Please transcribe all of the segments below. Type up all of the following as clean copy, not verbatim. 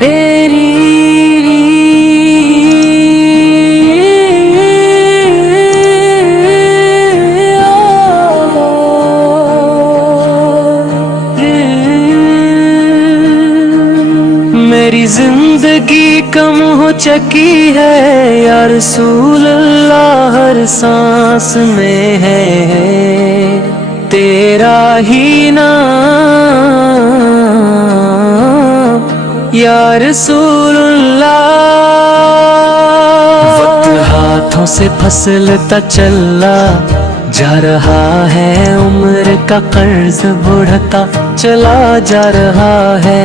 تیری میری زندگی کم ہو چکی ہے یا رسول اللہ، ہر سانس میں ہے تیرا ہی نام یا رسول اللہ۔ وقت ہاتھوں سے پھسلتا چلا جا رہا ہے، عمر کا قرض بڑھتا چلا جا رہا ہے،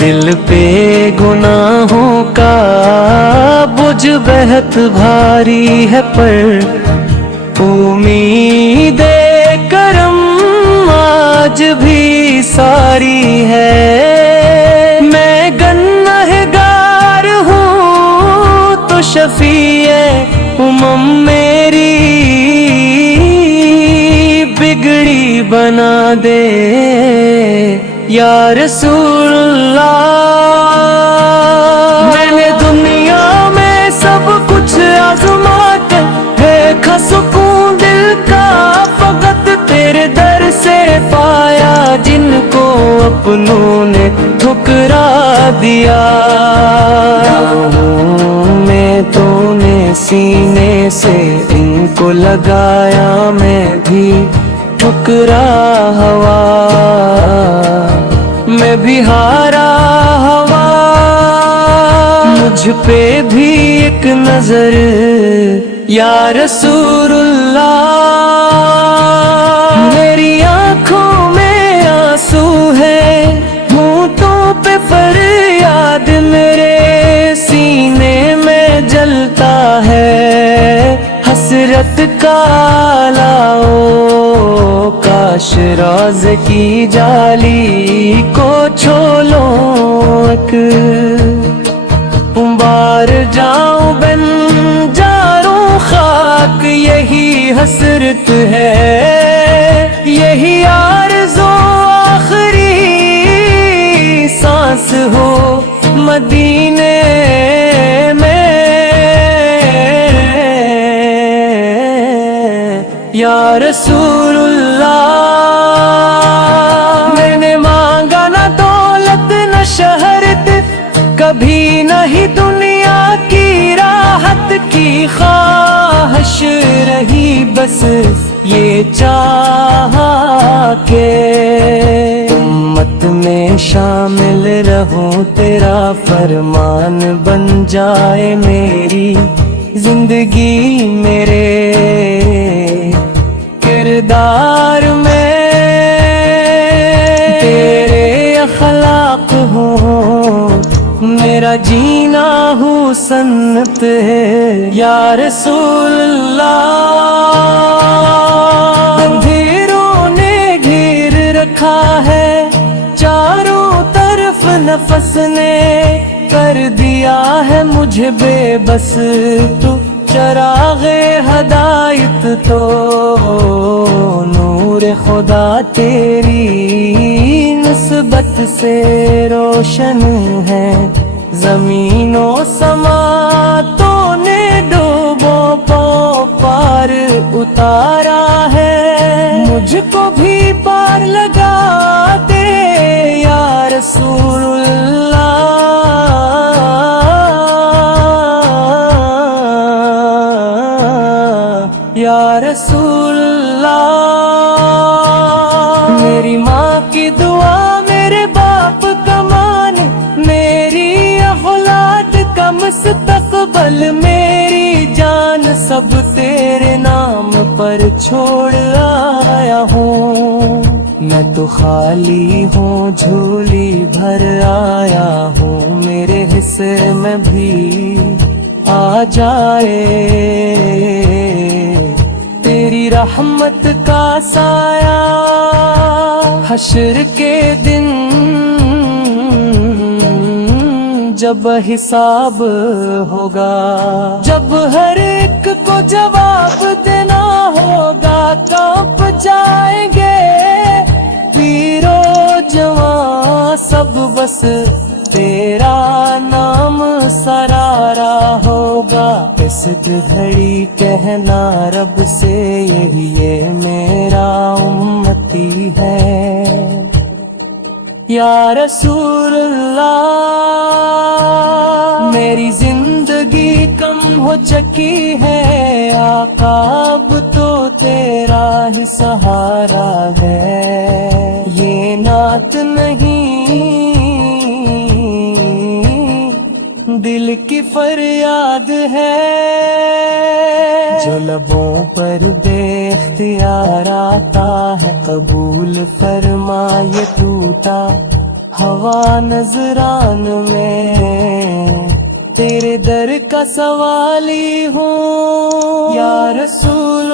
دل پہ گناہوں کا بوجھ بہت بھاری ہے، پر امید کرم آج بھی ساری ہے۔ میں گنہگار ہوں تو شفیع میری بگڑی بنا دے یا رسول اللہ۔ میں نے دنیا میں سب کچھ آزما کے دیکھا سکون دل کا، فقط تیرے در سے پایا جن کو اپنوں نے ٹھکرا دیا۔ میں تو نے سینے سے ان کو لگایا، میں بھی ٹھکرا ہوا، میں بھی ہارا ہوا، مجھ پہ بھی ایک نظر یا رسول اللہ۔ میری آنکھوں میں آنسو ہے، ہونٹوں پہ فریاد، میرے سینے میں جلتا ہے حسرت کا لاؤ، کاش راز کی جالی کو چھولوں ایک بار جاؤں بن جاروں خاک، یہی حسرت ہے، یہی آرزو آخری سانس ہو مدینے میں یا رسول اللہ۔ میں نے مانگا نہ دولت نہ شہرت، کبھی نہیں دنیا کی راحت کی خواہش رہی، بس یہ چاہا کہ امت میں شامل رہوں، تیرا فرمان بن جائے میری زندگی، میرے کردار میں تیرے اخلاق ہوں، میرا جینا ہو سنت ہے یا رسول اللہ۔ اندھیروں نے گھیر رکھا ہے چاروں طرف، نفس نے کر دیا ہے مجھے بے بس، تو چراغ ہدایت تو نور خدا تیری نسبت سے روشن ہے، زمین و سما تو نے ڈوبوں پار اتارا ہے، مجھ کو بھی پار لگا دے یا رسول اللہ۔ یا رسول اللہ، میری ماں کی دعا، میرے باپ کا مان، میری اولاد کا مستقبل، میری جان سب تیرے نام پر چھوڑ آیا ہوں، میں تو خالی ہوں جھولی بھر آیا ہوں، میرے حصے میں بھی آ جائے تیری رحمت کا سایہ، حشر کے دن جب حساب ہوگا، جب ہر ایک کو جواب دینا ہوگا، کانپ جائیں گے پیرو جوان سب، بس تیرا نام سرارا ہوگا اس گھڑی کہنا رب سے یہی یہ میرا امتی ہے یا رسول اللہ میری زندگی کم ہو چکی ہے آقا اب تو تیرا ہی سہارا ہے یہ نعت نہیں دل کی فریاد ہے جو لبوں پر بے اختیار آتا ہے قبول فرما یہ ٹوٹا ہوا نظران میں تیرے در کا سوالی ہوں یا رسول